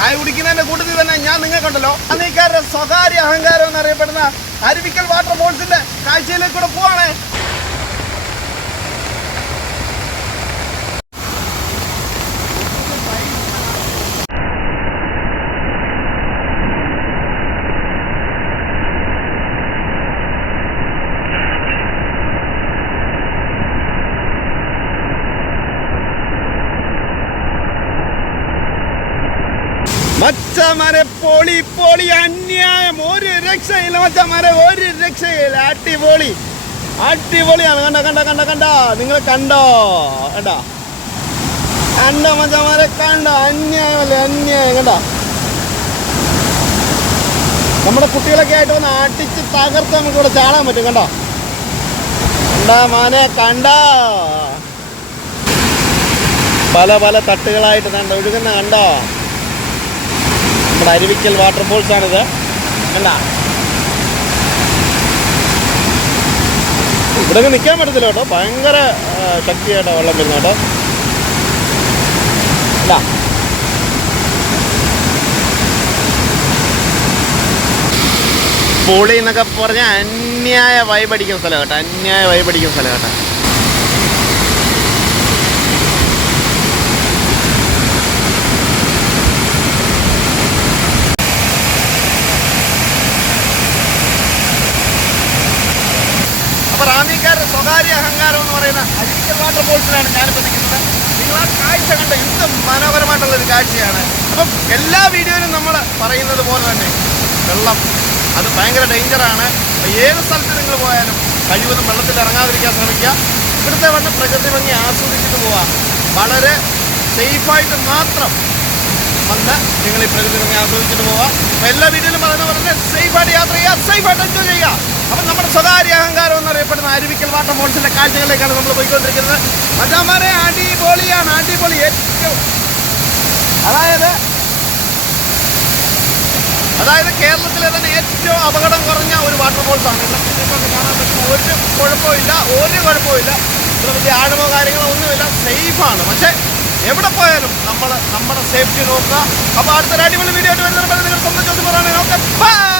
ചായ കുടിക്കുന്നതിന്റെ കൂട്ടത്തിൽ തന്നെ ഞാൻ നിങ്ങൾക്കുണ്ടല്ലോ അന്നീക്കാരുടെ സ്വകാര്യ അഹങ്കാരം എന്നറിയപ്പെടുന്ന അരുവിക്കൽ വാട്ടർഫോൾസിന്റെ കാഴ്ചയിലേക്ക് കൂടെ പോവാണേ. മച്ചമാരെ പൊളി പൊളി അന്യായം, ഒരു രക്ഷയില്ല മച്ചമാരെ, ഒരു രക്ഷയില്ല. അടിപൊളി അടിപൊളിയാണ്. കണ്ട കണ്ട കണ്ട കണ്ട നിങ്ങൾ കണ്ടോ? കണ്ടോ കണ്ടോ മച്ചമാരെ? കണ്ടോ? അന്യായമല്ലേ അന്യായം. കണ്ടോ നമ്മുടെ കുട്ടികളൊക്കെ ആയിട്ട് വന്ന് അടിച്ച് തകർത്ത് നമുക്ക് ഇവിടെ ചാടാൻ പറ്റും. കണ്ടോ കണ്ടാ മാനെ? കണ്ടോ പല പല തട്ടുകളായിട്ട് കണ്ട ഒഴുകുന്ന കണ്ടോ? നമ്മുടെ അരുവിക്കൽ വാട്ടർഫോൾസ് ആണിത്. അല്ല ഇവിടെ നിൽക്കാൻ പറ്റത്തില്ല കേട്ടോ, ഭയങ്കര ശക്തിയായിട്ടോ വെള്ളം വരുന്ന കേട്ടോ. അല്ല പൊളി എന്നൊക്കെ പറഞ്ഞാൽ അന്യായ വൈബടിക്കുന്ന സ്ഥലം കേട്ടോ, അന്യായ വൈബടിക്കുന്ന സ്ഥലം കേട്ടോ. റാന്നിക്കാരുടെ സ്വകാര്യ അഹങ്കാരം എന്ന് പറയുന്ന അരുവിക്കൽ വാട്ടർഫോൾസിലാണ് ഞാനിപ്പോൾ നിൽക്കുന്നത്. നിങ്ങൾ ആ കാഴ്ച കണ്ട എന്ത് മനോഹരമായിട്ടുള്ളൊരു കാഴ്ചയാണ്. അപ്പം എല്ലാ വീഡിയോയിലും നമ്മൾ പറയുന്നത് പോലെ തന്നെ വെള്ളം അത് ഭയങ്കര ഡേഞ്ചറാണ്. ഏത് സ്ഥലത്ത് നിങ്ങൾ പോയാലും കഴിവതും വെള്ളത്തിൽ ഇറങ്ങാതിരിക്കാൻ ശ്രമിക്കുക. ഇവിടുത്തെ വന്ന് പ്രകൃതി ഭംഗി ആസ്വദിച്ചിട്ട് പോവുക. വളരെ സേഫായിട്ട് മാത്രം വന്ന് നിങ്ങൾ ഈ പ്രകൃതി ഭംഗി ആസ്വദിച്ചിട്ട് പോവുക. അപ്പോൾ എല്ലാ വീഡിയോയിലും പറയുന്ന പോലെ തന്നെ സേഫായിട്ട് യാത്ര ചെയ്യുക, സേഫായിട്ട് എൻജോയ് ചെയ്യുക. അപ്പം നമ്മുടെ സ്വകാര്യ അഹങ്കാരം എന്നറിയപ്പെടുന്ന അരുവിക്കൽ വാട്ടർഫോൾസിന്റെ കാഴ്ചകളിലേക്കാണ് നമ്മൾ പോയിക്കൊണ്ടിരിക്കുന്നത്. മച്ചാമാരെ അടിപൊളിയാണ്, അടിപൊളി. ഏറ്റവും അതായത് കേരളത്തിലെ തന്നെ ഏറ്റവും അപകടം കുറഞ്ഞ ഒരു വാട്ടർഫോൾസാണ്. ഇവിടെ കാണാൻ പറ്റുന്ന ഒരു കുഴപ്പമില്ല, ഒരു കുഴപ്പമില്ല. ഇവിടെ വലിയ ആഴമോ കാര്യങ്ങളോ ഒന്നുമില്ല, സേഫാണ്. പക്ഷേ എവിടെ പോയാലും നമ്മൾ നമ്മുടെ സേഫ്റ്റി നോക്കുക. അപ്പോൾ അടുത്തൊരു അടിപൊളി വീഡിയോ ആയിട്ട് വരുന്നത് നിങ്ങൾ സ്വന്തം ജോസഫ് പറയണേ. Okay bye.